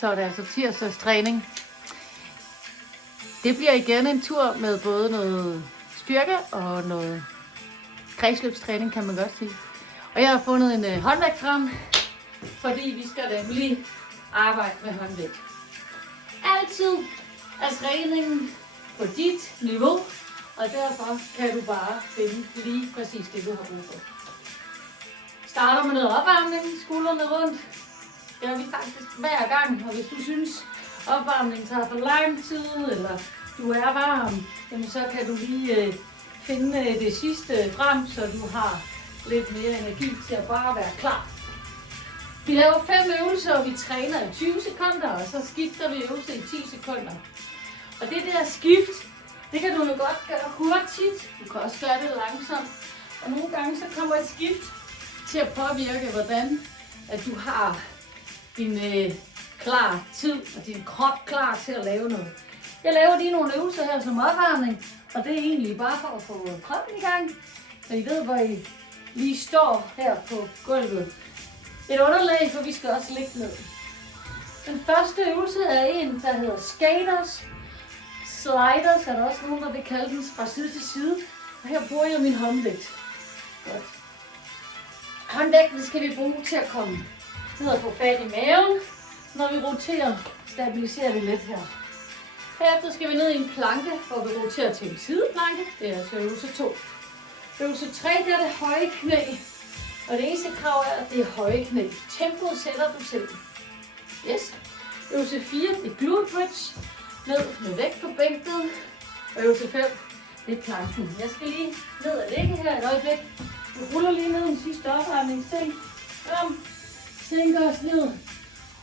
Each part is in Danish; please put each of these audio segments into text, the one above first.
så er det altså tirsdags træning. Det bliver igen en tur med både noget styrke og noget kredsløbstræning, kan man godt sige. Og jeg har fundet en håndvægt frem, fordi vi skal nemlig arbejde med håndvægt. Altid er træningen på dit niveau, og derfor kan du bare finde lige præcis det, du har brug for. Starter med noget opvarmning, skuldrene rundt. Det gør vi faktisk hver gang, og hvis du synes, opvarmningen tager for lang tid, eller du er varm, jamen så kan du lige finde det sidste frem, så du har lidt mere energi til at bare være klar. Vi laver 5 øvelser, og vi træner i 20 sekunder, og så skifter vi øvelser i 10 sekunder. Og det der skift, det kan du jo godt gøre hurtigt. Du kan også gøre det langsomt. Og nogle gange så kommer et skift til at påvirke, hvordan at du har din klar tid og din krop klar til at lave noget. Jeg laver lige nogle øvelser her som opvarmning, og det er egentlig bare for at få kroppen i gang. Så I ved, hvor I lige står her på gulvet. Et underlag, for vi skal også ligge ned. Den første øvelse er en, der hedder skaters. Sliders er der også nogen, der vil kalde den, fra side til side. Og her bruger jeg min håndvægt. Godt. Håndvægten skal vi bruge til at komme ned og få fat i maven. Når vi roterer, stabiliserer vi lidt her. Herefter skal vi ned i en planke, hvor vi roterer til en sideplanke. Det er altså øvelse 2. Øvelse 3, det er det høje knæ. Og det eneste krav er, at det er høje knæ. Tempoet sætter du selv. Yes. Øvelse 4, det er glute bridge. Ned med vægt på bænket. Og øvelse 5, det er planken. Jeg skal lige ned og ligge her et øjeblik. Vi ruller lige ned den sidste opvarmning. Frem. Sænker os ned.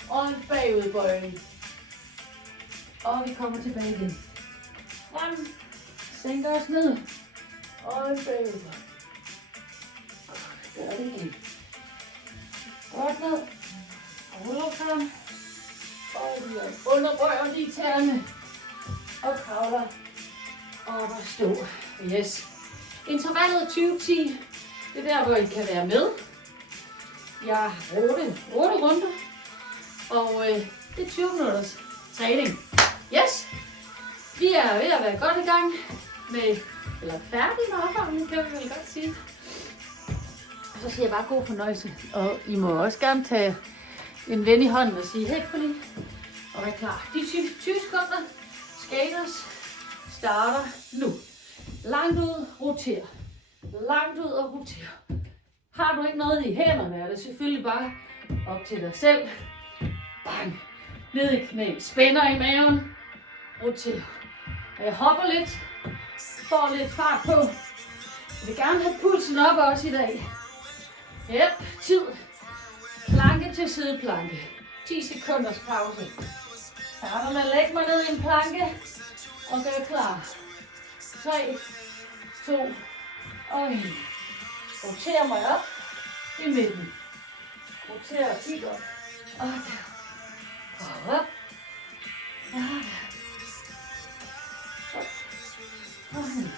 Og en bagudbøjning. Og vi kommer tilbage igen. Frem. Sænker os ned. Og en bagudbøjning. Gør det igen. Godt ned. Ruller frem. Og vi underrører lige tæerne. Og kravler op og stå. Yes. Intervallet 20-10. Det er der, hvor I kan være med. Jeg har 8 runder. Og det er 20 minutters træning. Yes. Vi er ved at være godt i gang med, eller færdige med opvarmningen, kan vi vel godt sige. Og så siger jeg bare god fornøjelse. Og I må også gerne tage en ven i hånden og sige, hey Pauline, og vær klar. De 20 sekunder, skaters, starter nu. Langt ud, roter. Langt ud og roter. Har du ikke noget i hænderne, er det selvfølgelig bare op til dig selv. Bang. Ned i knæ. Spænder i maven. Roter. Og jeg hopper lidt. Får lidt fart på. Jeg vil gerne have pulsen op også i dag. Yep, tid. Planke til sideplanke. 10 sekunders pause. Starter med at lægge mig ned i en planke. Og gør klar. 3, 2 og 1. Roterer mig op i midten. Roterer 10 op. Og der. Og op. Og der. Og ned.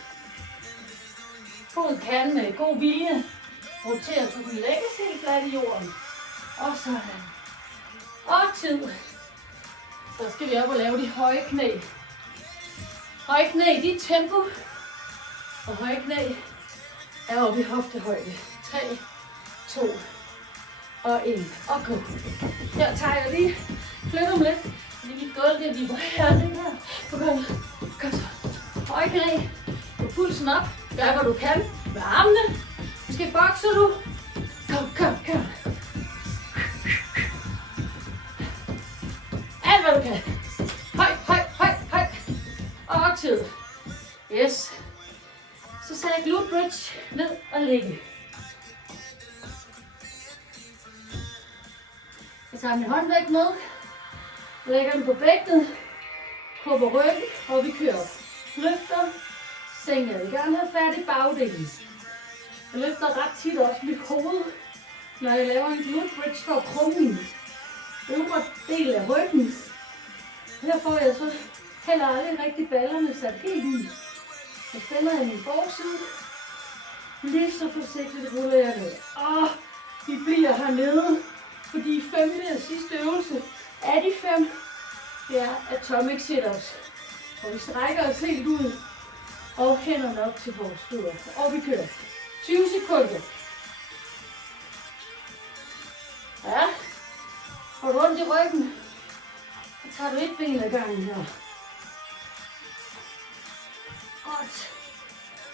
Fod kan med god vilje. Roterer, så du lægges helt fladt i jorden. Og sådan. Og tid. Så skal vi op og lave de høje knæ. Høje knæ i dit tempo. Og høje knæ er oppe i hoftehøjde. 3, 2 og 1. Og gå. Her tager jeg lige. Flytter dem lidt. Lige mit gulv, det vibrerer lidt her på gulvet. Kom så. Høje knæ. Få pulsen op. Gør hvad du kan med armene. Måske bokser du. Kom. Alt hvad du kan. Høj. Og tid. Yes. Så sætter jeg glute bridge ned og ligge. Jeg tager min håndvægt med. Lægger den på bækkenet. Krupper ryggen, og vi kører op. Løfter. Sænker. Jeg vil gerne have fat i bagdelen. Jeg løfter ret tit også mit hoved, når jeg laver en glute bridge for at krumme min øvre del af ryggen. Her får jeg så heller aldrig rigtig ballerne sat helt i. Så spænder jeg min forside. Lige så forsigtigt ruller jeg ned. Vi bliver hernede, fordi 5. og sidste øvelse af de 5, det er atomic sit-ups. Og vi strækker os helt ud og hænderne op til vores fødder. Og vi kører 20 sekunder. Ja, får du ondt i ryggen, så tager du et ben ad gangen her. Godt.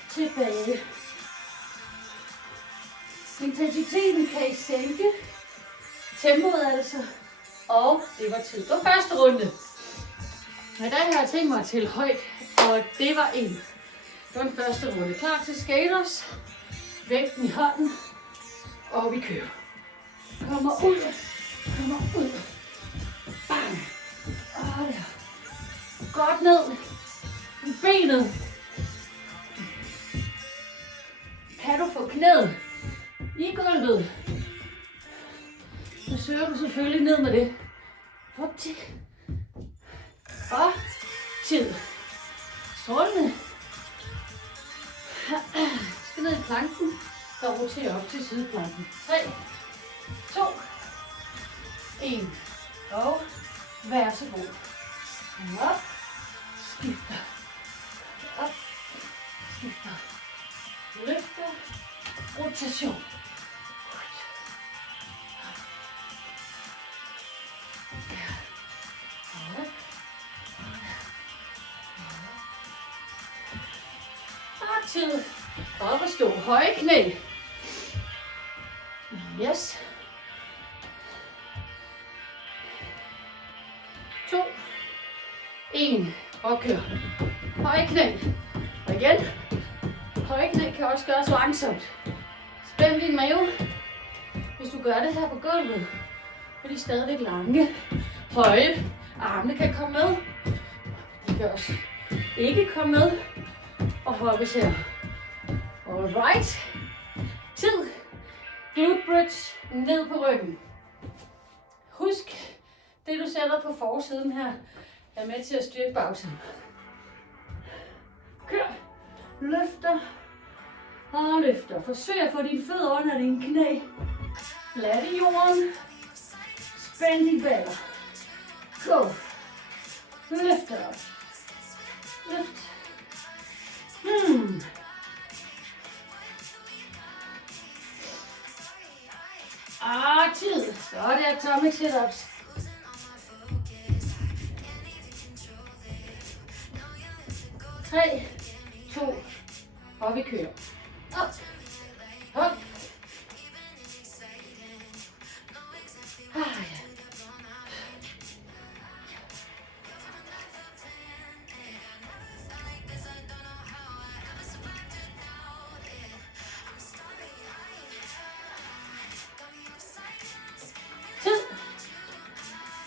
Tilbage. Intensiteten kan I sænke. Tempoet altså. Og det var tid. Det var første runde. Og i dag har jeg tænkt mig til højt, og det var en. Det var den første runde. Klar til skaters. Vægten i hånden. Og vi kører. Kommer ud. Kommer ud. Bang. Og der. Godt ned. Benet. Kan du få knæet i gulvet? Så søger du selvfølgelig ned med det. Op til. Og tid. Strålende. Skal ned i planken. Så roterer op til sideplanken. 3, 2, 1. Og vær så god. Kom op. Skifter. Op. Skifter. Løfter. Rotation. Tid. Op og stå. Høje knæ. Yes. 2, 1. Og kør. Høje knæ. Og igen. Høje knæ kan også gøres langsomt. Spænd din mave. Hvis du gør det her på gulvet, er de stadigvæk lange. Høje. Armene kan komme med. De kan også ikke komme med. Og hoppes her. Alright. Tid. Glute bridge ned på ryggen. Husk, det du sætter på forsiden her, er med til at styrke bagsiden. Kør. Løfter. Og løfter. Forsøg at få dine fødder under dine knæ. Lad i jorden. Spænd dine baller. Go. Løfter op. Løft. Tid. Så er det atomic sit-ups. Tre, 2, og vi kører. Op, op. Ja.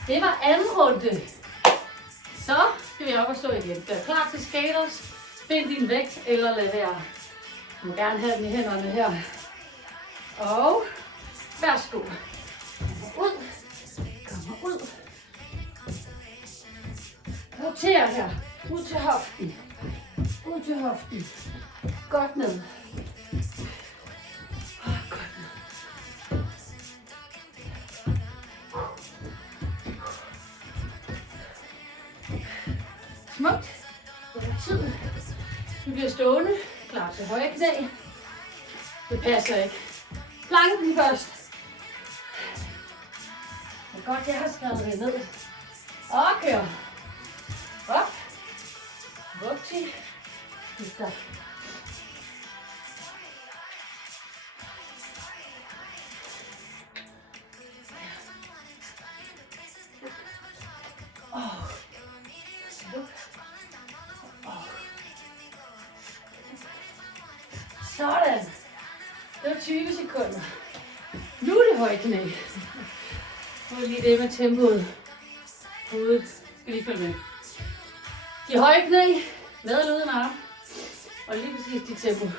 Det var anden runde. Så skal vi op og stå igen. Gør klar til skaters. Find din vægt, eller lad være. Du må gerne have den i hænderne her. Og værsgo. Kommer ud. Kommer ud. Roter her. Ud til hoften. Ud til hoften. Godt ned. Godt ned. Smukt. Det er tid. Vi bliver stående. Klar til højre knæ. Det passer ikke. Planken først. Det er godt, jeg har skrevet det ned. Og kør. Op. Vupti. Skifter. Sådan. Det var 20 sekunder. Nu er det høje knæ. Nu er lige det med tempoet. Hovedet skal lige følge med. De høje knæ, med eller uden arm. Og lige præcis de tempo.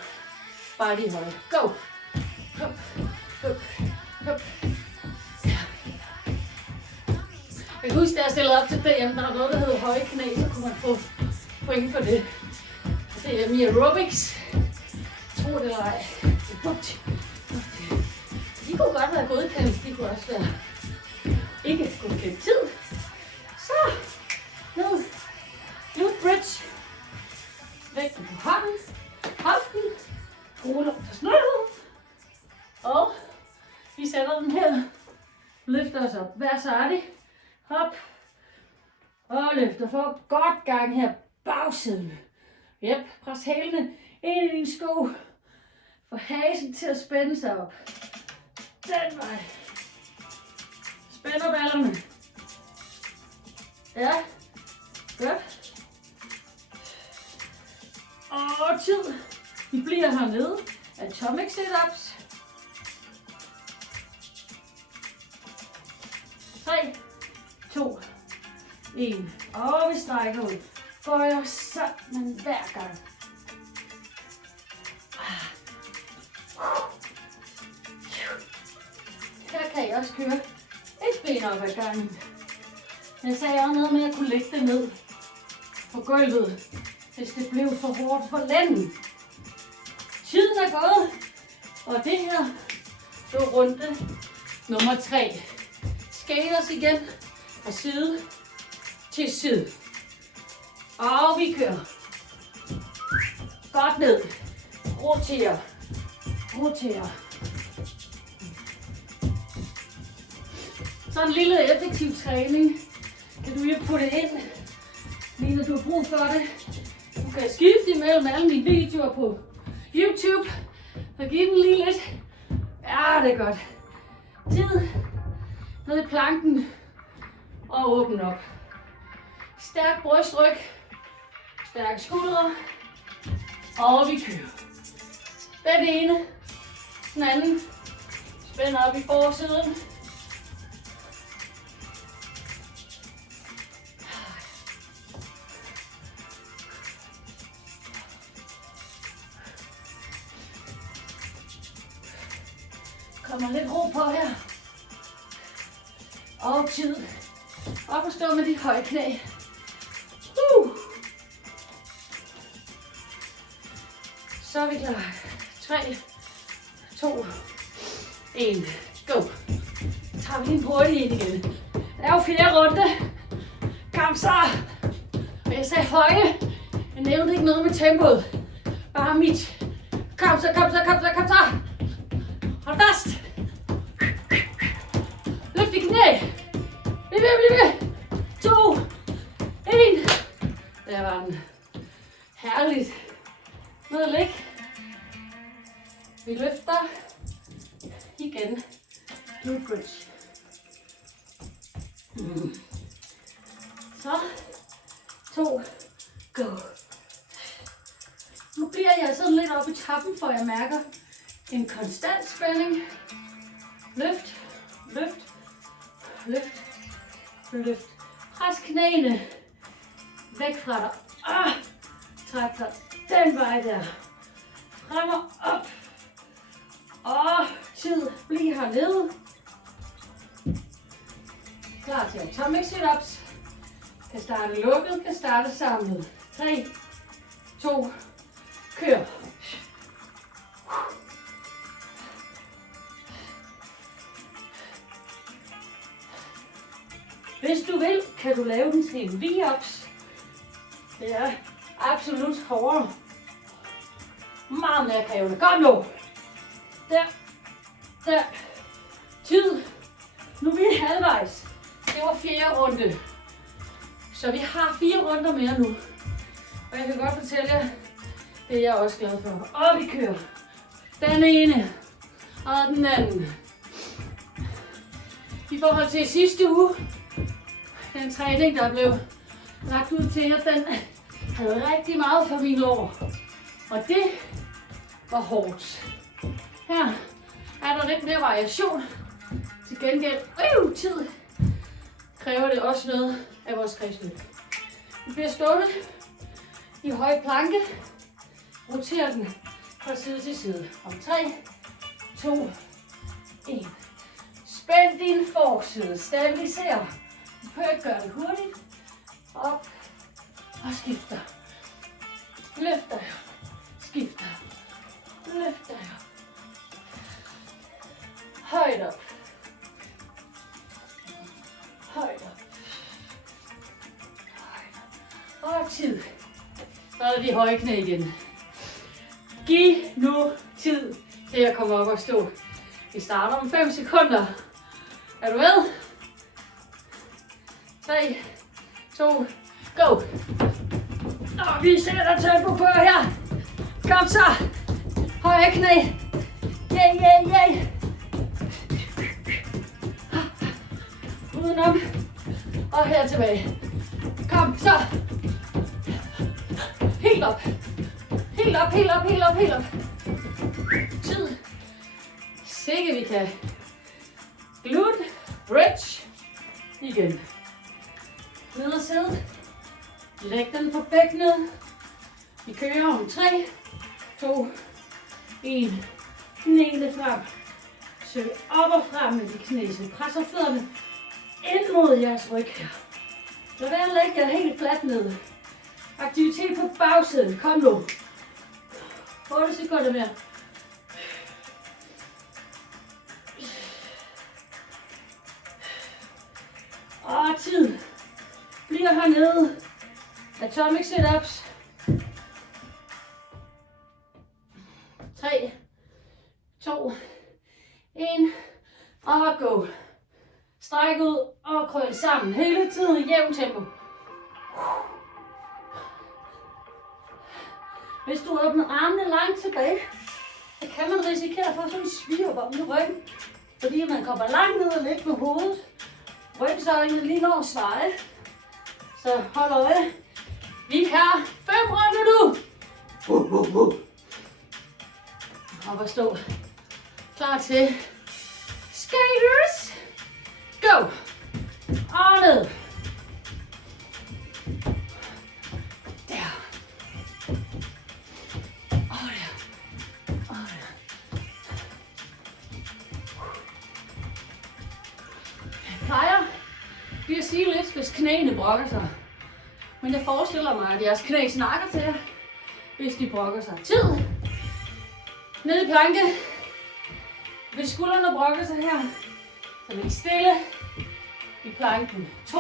Bare de høje. Go! Hop, hop, hop. Jeg kan huske, da jeg stillede op til DM, når der var noget, der hed høje knæ, så kunne man få point for det. Det er aerobics. Tro det eller ej. De kunne godt være godkendt, de kunne også være ikke godkendt. Tid. løfter os op. Vær særlig. Hop. Og løfter. Få godt gang her. Bagsiden. Yep. Pres hælene ind i dine sko. Få hasen til at spænde sig op. Den vej. Spænder ballerne. Ja. Godt. Og tid. Vi bliver hernede. Atomic sit-ups. 3, 2, 1. Og vi strækker ud. Bøjer sammen hver gang. Her kan jeg også køre et ben op ad gangen. Jeg sagde også noget med at kunne lægge det ned på gulvet, hvis det blev for hårdt for lænden. Tiden er gået, og det her er runde nummer 3. Skaters igen fra side til side. Og vi kører. Godt ned. Roterer. Roterer. Så en lille effektiv træning. Kan du lige putte ind, mener du har brug for det. Du kan skifte imellem alle mine videoer på YouTube. Og give den lige lidt. Ja, det er godt. Tid. Ned i planken. Og åbne op. Stærk brystryg. Stærk skuldre. Og vi kører. Den ene. Den anden. Spænder op i forsiden. Kommer lidt ro på her. Og tid. Op og stå med de høje knæ. Så er vi klar. 3, 2, 1. Go. Så tager vi lige en hurtig ind igen. Der er jo 4 runde. Kom så. Og jeg sagde høje. Jeg nævnte ikke noget med tempoet. Bare mit. Kom så, kom så, kom så, kom så. Hold fast. Løft i knæ. Bliv ved, bliv ved. 2, 1. Der var den. Herligt. Ned og læg. Vi løfter. Igen. Glute bridge. Så. 2. Go. Nu bliver jeg sådan lidt oppe i toppen, for jeg mærker en konstant spænding. Løft. Løft. Løft. Løft. Pres knæene væk fra dig. Træk dig den vej der. Frem og op. Og tid. Bliv hernede. Klar til atomic sit-ups. Kan starte lukket, kan starte samlet. 3, 2, kør. Hvis du vil, kan du lave den til en V-ups. Det er absolut hårdere. Meget mere krævende. Kom nu. Der. Der. Tid. Nu er vi halvvejs. Det var 4. runde. Så vi har 4 runder mere nu. Og jeg kan godt fortælle jer, det er jeg også glad for. Og vi kører. Den ene. Og den anden. I forhold til sidste uge, den træning, der blev lagt ud til jer, den havde rigtig meget for mine lår. Og det var hårdt. Her er der lidt mere variation. Til gengæld, tid, kræver det også noget af vores kredsløb. Vi bliver stående i høj planke. Roter den fra side til side. Om 3, 2, 1. Spænd din forside. Stabiliser. Du kan ikke gøre det hurtigt. Op og skifter. Løfter. Skifter. Løfter. Højt op. Højt op. Og tid. Så er de høje knæ igen. Giv nu tid til at komme op og stå. Vi starter om 5 sekunder. Er du med? 3, 2, go. Og vi sætter tempo på her. Kom så. Højre knæ. Yeah, yeah, yeah. Udenom. Og her tilbage. Kom så. Helt op. Helt op, helt op, helt op, helt op. Tid. Sikke vi kan. Glute bridge. Igen. Ned og sidde. Læg den på bækkenet. Vi kører om 3, 2, 1. Knæene frem. Søg op og frem med de knæ. Så presser fødderne ind mod jeres ryg her. Lad være at lægge jer helt fladt ned. Aktivitet på bagsiden. Kom nu. 8 sekunder mere. Og tid. Bliver hernede. Atomic sit-ups. 3, 2, 1. Og go. Stræk ud og krøl sammen. Hele tiden i jævn tempo. Hvis du åbner armene langt tilbage, så kan man risikere at få sådan en svigerbom i ryggen. Fordi man kommer langt ned og ligger med hovedet. Rygsøjlen lige når sveje. Så hold øje. Vi har 5 runder nu. Op og stå. Klar til skaters. Go. Og ned. Der. Og der. Og der. Jeg plejer lige at sige lidt, hvis knæene brokker sig. Men jeg forestiller mig, at jeres knæ snakker til jer, hvis de brokker sig. Tid. Ned i planke. Hvis skuldrene brokker sig her, så ligge stille i planken. 2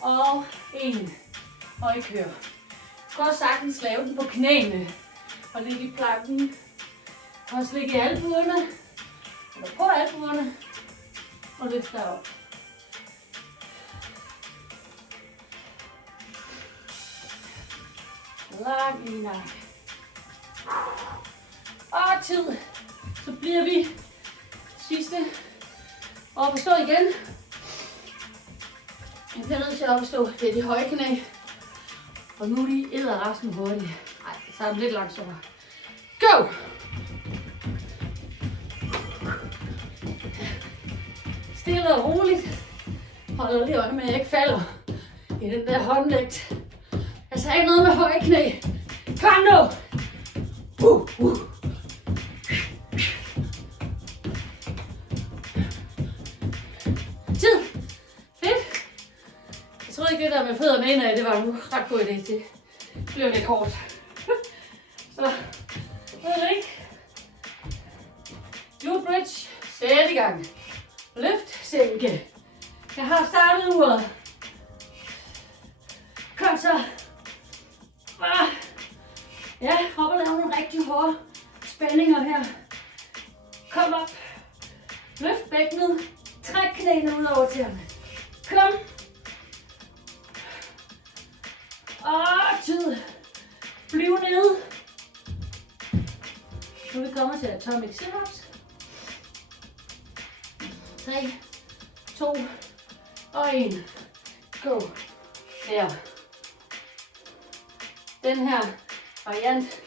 og 1. Og I kører. Godt sagtens lave den på knæene. Og ligge i planken. Også ligge i albuerne. Eller på albuerne. Og løfte op. Lang i nakke. Og tid. Så bliver vi sidste op og stå igen. Jeg bliver nødt til at op og stå. Det er de høje knæ. Og nu er de æder resten hurtigt. Nej, så er det lidt langsommere. Go! Stille og roligt. Holder lige øje med, at jeg ikke falder i den der håndvægt. Jeg sagde noget med høje knæ. Kom nu! Tid! Fedt! Jeg tror ikke det der med fødderne indad, det var en ret god idé til. Det blev lidt hårdt. Så, ved det ikke. Glute bridge. Sæt i gang. Løft, sænke. Jeg har startet uret. Kom så. Ja, hop og lav nogle rigtig hårde spændinger her. Kom op. Løft bækkenet. Træk knæene ud over tæerne. Kom. Og tid. Bliv nede. Nu er vi kommet til atomic sit-ups. 3, 2 og 1. Go. Der. Den her variant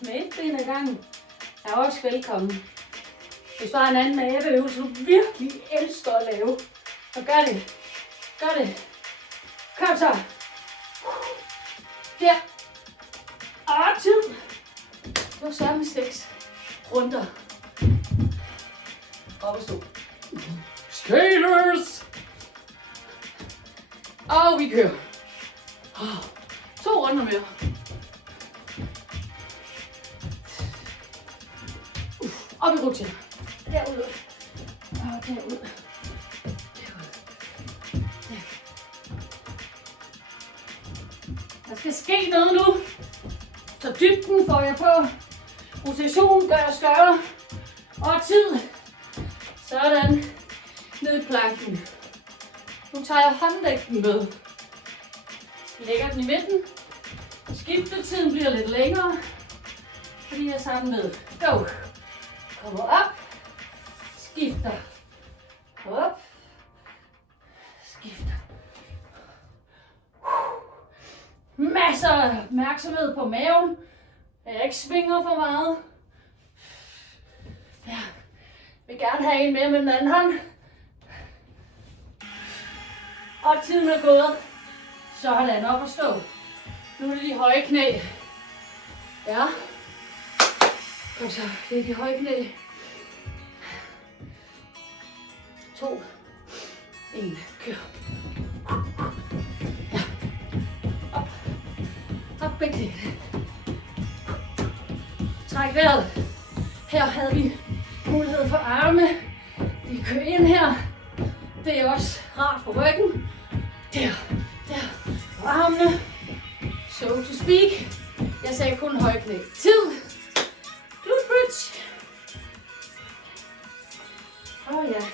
med et ben ad gangen er også velkommen. Hvis der er en anden maveøvelse, du virkelig elsker at lave, så gør det. Gør det. Kom så. Der. Og tid. Nu så med 6 runder. Op og stå. Skaters! Og vi kører. 2 runder mere. Og vi roterer. Derud. Og derud. Der skal ske noget nu. Så dybden får jeg på. Rotationen gør jeg større. Og tid. Sådan. Ned i planken. Nu tager jeg håndvægten med. Lægger den i midten. Skiftetiden bliver lidt længere, fordi jeg er sammen med. Go. Kommer op. Skifter. Op. Skifter. Masser af opmærksomhed på maven. Jeg ikke svinger for meget. Jeg vil gerne have en mere med den anden hånd. Og tiden er gået. Sådan, op og stå. Nu er det de høje knæ. Ja. Kom så, det er de høje knæ. 2, 1, kør. Ja. Op. Op begge knæ. Træk vejret. Her havde vi mulighed for arme. Vi kører ind her. Det er også rart for ryggen. Der. Og armene. So to speak. Jeg sagde kun høje knæ. Tid. Glute bridge. Ja.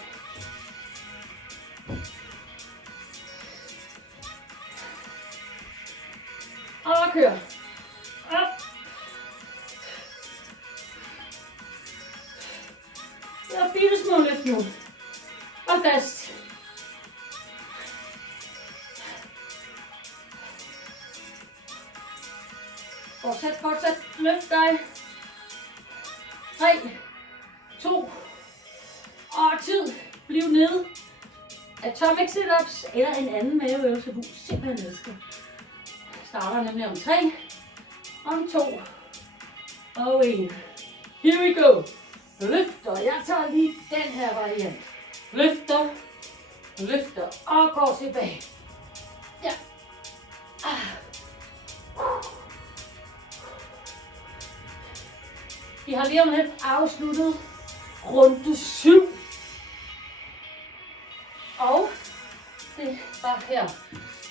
Og kør. Op. Og bitte små løft nu. Og fast. Fortsæt. Løft dig. 3, 2, og tid. Bliv nede. Atomic sit-ups eller en anden maveøvelse, du simpelthen elsker. Starter nemlig om 3, om 2, og 1. Here we go. Løfter. Jeg tager lige den her variant. Løfter og går tilbage. Ja. Vi har lige om lidt afsluttet runde 7. Og det var her.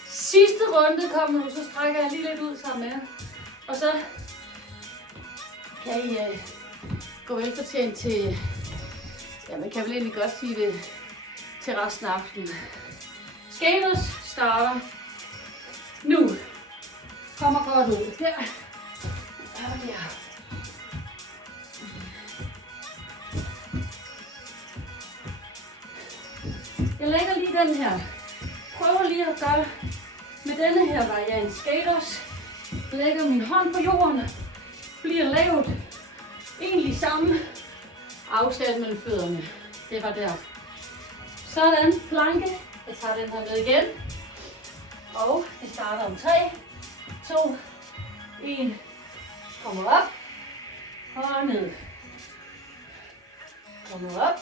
Sidste runde kommer nu, så strækker jeg lige lidt ud sammen med jer. Og så kan I gå velfortjent til, ja, man kan vel egentlig godt sige det, til resten af aftenen. Skaters starter nu. Kommer godt ud. Der. Og der. Jeg lægger lige den her. Prøver lige at gøre med denne her variant skaters. Lægger min hånd på jorden. Bliver lavt. Egentlig samme afstand mellem fødderne. Det var der. Sådan, planke. Jeg tager den her med igen. Og det starter om 3, 2, 1. Kommer op. Og ned. Kommer op.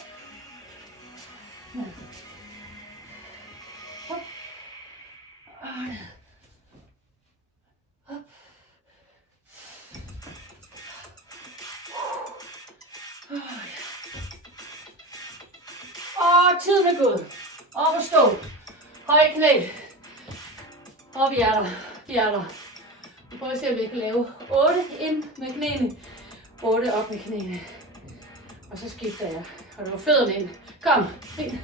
Ned. Op. Og ned. Op. Og tiden er gået. Op og stå. Høje knæ. Og vi er der. Vi prøver at se, om vi kan lave 8 ind med knæene. 8 op med knæene. Og så skifter jeg. Og det var fødderne ind. Kom. Ind.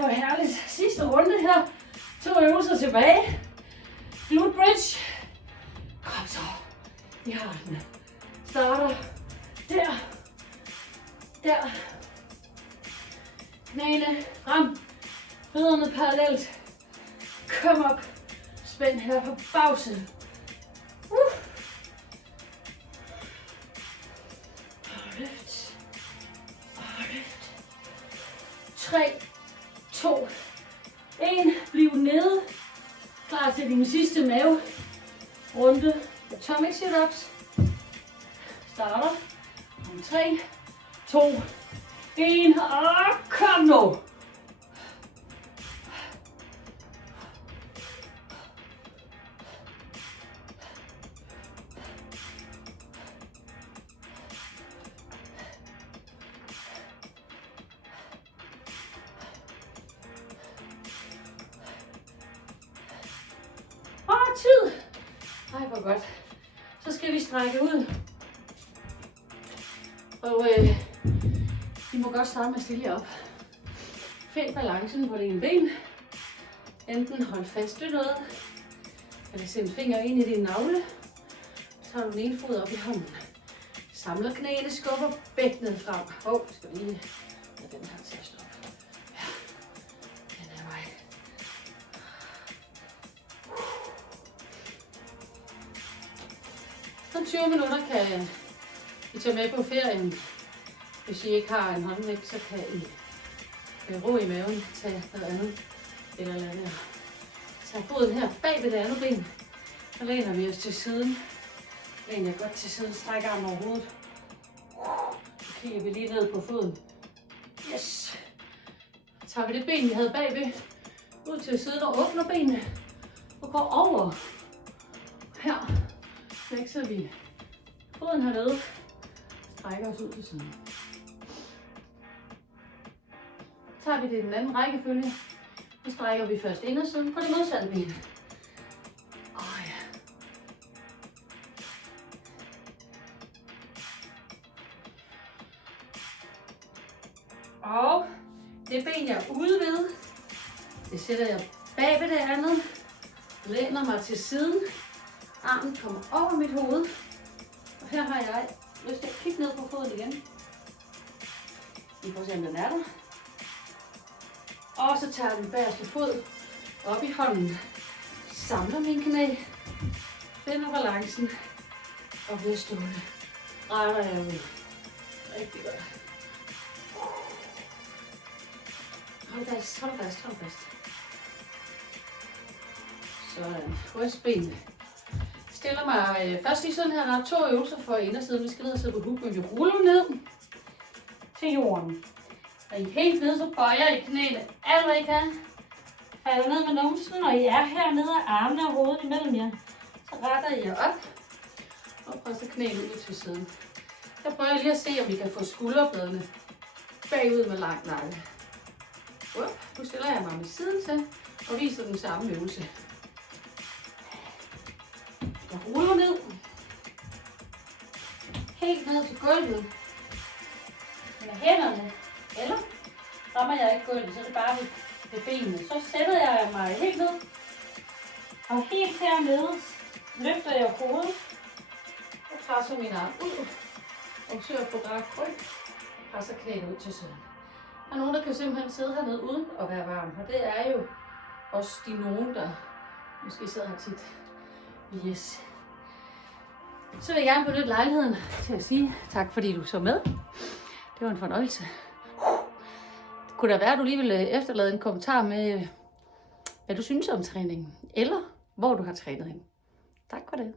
Hvor herligt. Sidste runde her. 2 øvelser tilbage. Glute bridge. Kom så. Vi har den. Starter der. Der. Knæene frem. Fødderne parallelt. Kom op. Spænd her på bagsiden. Og løft. Og løft. 3, 2, 1. Bliv nede. Klar til din sidste mave runde. Atomic sit-ups. Starter om 3, 2, 1. Og kom nu. Ej, hvor godt. Så skal vi strække ud. Og I må godt starte med at stille jer op. Find balancen på det ene ben. Enten hold fast ved noget, eller sæt finger ind i din navle. Så tager du den ene fod op i hånden. Samler knæene, skubber bækkenet frem. Skal vi lige lade den her til at stoppe. Ja, den er vej. Så 20 minutter kan I tage med på ferien. Hvis I ikke har en håndvægt, så kan I ro i maven, tage noget andet eller andet. Tag foden her bag ved det andet ben, så læner vi os til siden. Læner godt til siden, stræk armen over hovedet. Så kigger vi lige ned på foden. Yes! Så tager vi det ben, vi havde bagved, ud til siden og åbner benene. Og går over. Her flexer vi foden hernede. Strækker os ud til siden. Så tager vi det i den anden rækkefølge. Så strækker vi først indersiden på det modsatte ben. Ja. Og det ben, jeg er ude ved, det sætter jeg bag ved det andet. Læner mig til siden. Armen kommer over mit hoved. Og her har jeg lyst til at kigge ned på foden igen. Vi får se, om den er der. Og så tager jeg den bagerste fod op i hånden. Samler mine knæ. Finder balancen. Og ved stående. Retter jeg ud. Rigtig godt. Hold fast, hold fast, hold fast. Sådan. Brystbenene. Stiller mig først lige sådan her. Der er 2 øvelser for indersiden. Vi skal ned og sidde på huk, men vi ruller ned til jorden. Og I er helt nede, så bøjer I knæene alt hvad I kan. Falder ned med numsen, og I er hernede af armene og hovedet imellem jer. Så retter I jer op og presser knæene ud til siden. Jeg prøver lige at se, om I kan få skulderbladene bagud med lang nakke. Nu stiller jeg mig med siden til og viser den samme øvelse. Jeg ruller ned. Helt ned til gulvet. Med hænderne. Eller rammer jeg ikke gulvet, så er det bare ved benene. Så sætter jeg mig helt ned. Og helt hernede løfter jeg hovedet. Og presser min arm ud. Og søger på ret ryg. Presser knæene ud til siden. Der er nogen, der kan simpelthen sidde hernede uden at være varm. Og det er jo også de nogen, der måske sidder her tit. Yes. Så vil jeg gerne benytte lejligheden til at sige tak, fordi du så med. Det var en fornøjelse. Kunne der være, at du lige ville efterlade en kommentar med, hvad du synes om træningen, eller hvor du har trænet hen. Tak for det.